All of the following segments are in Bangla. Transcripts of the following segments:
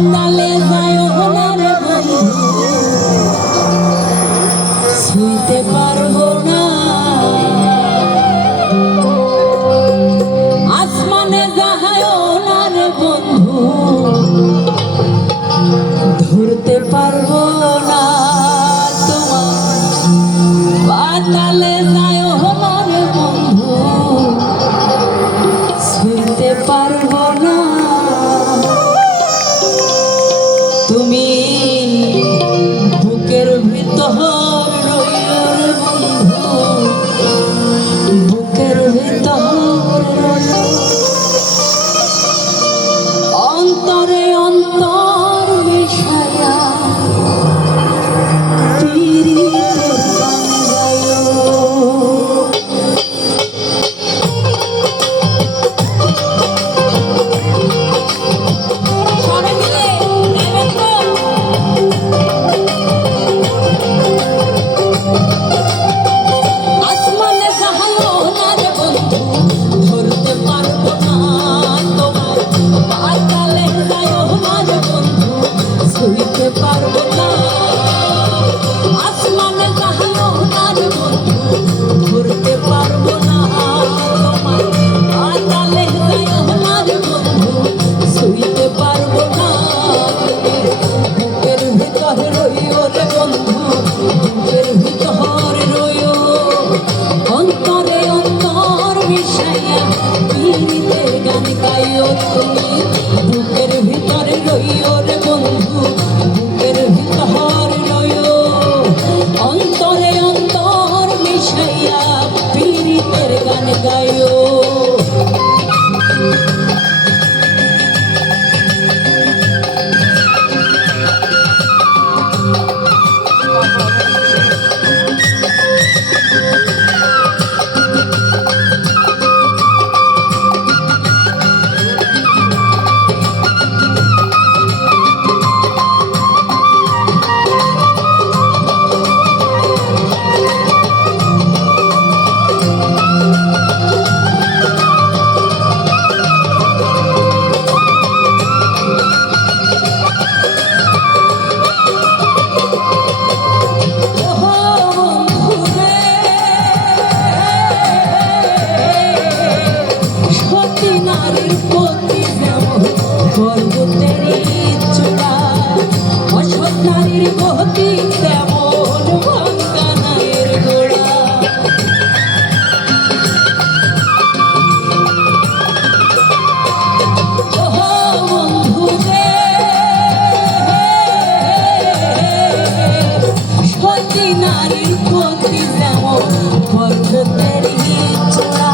পাতালে যায় ওনার বন্ধু ছুঁইতে পারবো না আসমানে যায় ওনার বন্ধু ধরতে পারবো না তোমার পাতালে যায় ওনার বন্ধু ছুঁইতে পারবো না তুমি বুকের ভিতর রইও রে বন্ধু বুকের ভিতর রইও অন্তরে অন্তর মিশায়া পীড়িতের গান গাইও বুকের ভিতরে রইও রে বন্ধু বুকের ভিতর রইও অন্তরে অন্তর মিশাইয়া পীড়িতের গান গাইও নারীর গতি তেমন ভাঙ্গা নায়ের গোড়া বন্ধু রে সতী নারীর গতি যেমন পর্বতের চূড়া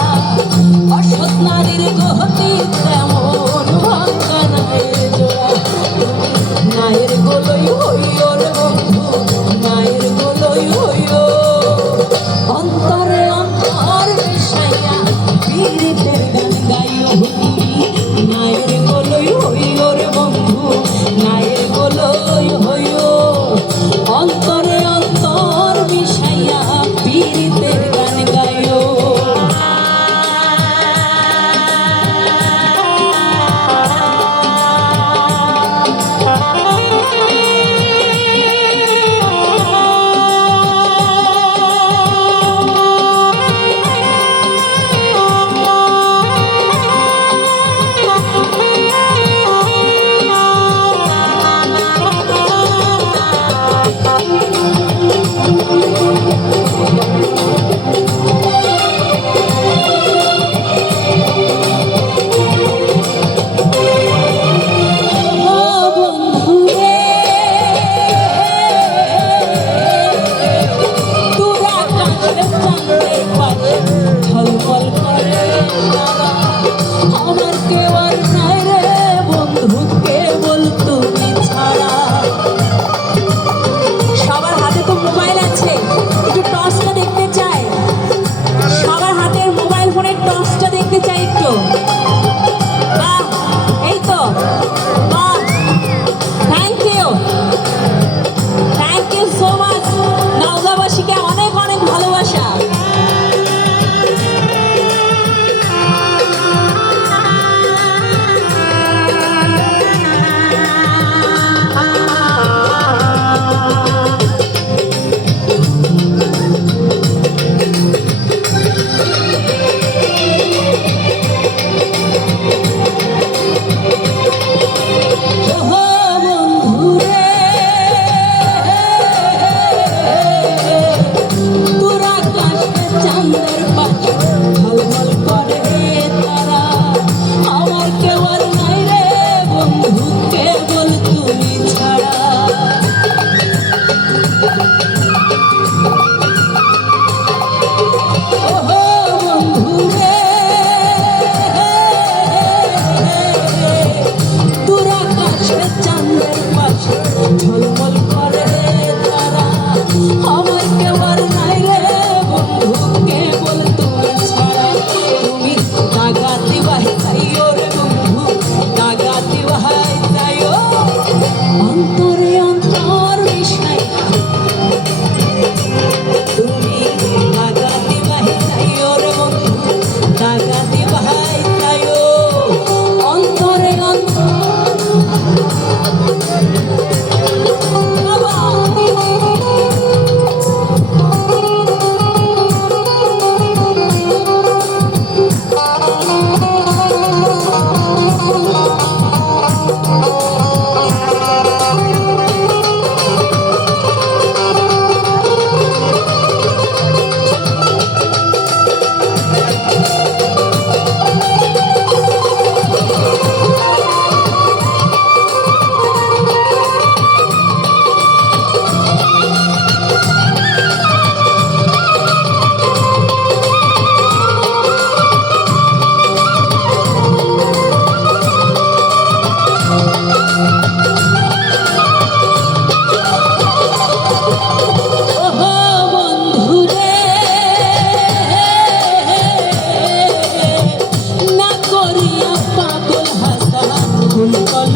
অসৎ নারীর গতি তেমন ভাঙ্গা নায়ের জোড়া নায়ের গোলই হইও রে বন্ধু নায়ের গোলই হইও অন্তরে অন্তর মিশাইয়া পীড়িতের গান গাইও নায়ের গোলই হইও রে বন্ধু নায়ের গোলই হইও অন্তরে অন্তর মিশাইয়া পীড়িতের গান গাইও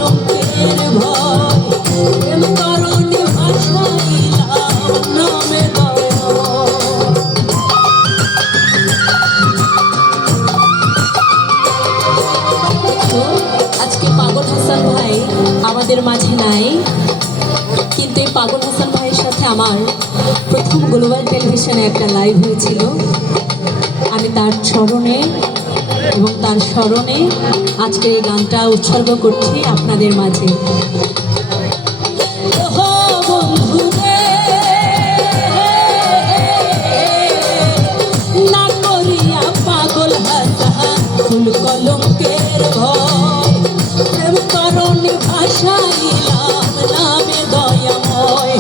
কলঙ্কের ভয় প্রেম করণে ভাসাইলাম নামে দয়া। তো আজকে পাগল হাসান ভাই আমাদের মাঝে নাই, কিন্তু এই পাগল হাসান ভাইয়ের সাথে আমার প্রথম গ্লোবাল টেলিভিশনে একটা লাইভ হয়েছিল। আমি তার স্মরণে এবং তার স্মরণে আজকে এই গানটা উৎসর্গ করছি আপনাদের মাঝে। ওহো বন্ধুরে, না করিয়া পাগল হাসান ফুল কলঙ্কের ভয় প্রেম করণে ভাসাইলাম নামে দয়াময়।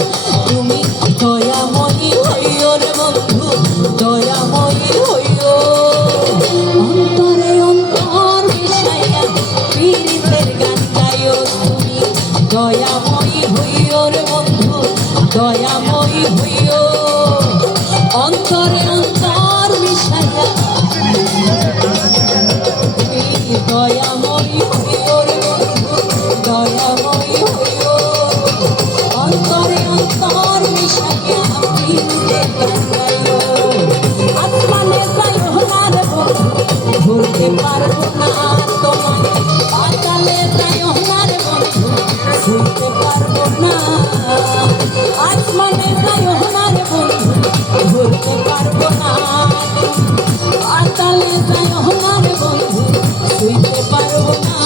তুমি দয়াময়ী হইও রে বন্ধু, দয়াময়ী হইও। অন্তরে অন্তর মিশাইয়া পীড়িতের গান গাইও তুমি, দয়াময়ী হইও রে বন্ধু, দয়াময়ী হইও। অন্তরে অন্তর মিশাইয়া তুমি দয়াময়ী হইও রে বন্ধু, দয়াময়ী হইও। অন্তরে অন্তর মিশাইয়া পীড়িতের গান গাইও। আসমানে যাইও না রে বন্ধু, ভুলতে পারবো না তোমায়। পাতালে যাইও না রে বন্ধু, ভুলতে পারবো না। আসমানে যাইও না রে বন্ধু, ভুলতে পারবো না। পাতালে যাইও না রে বন্ধু, ভুলতে পারবো না।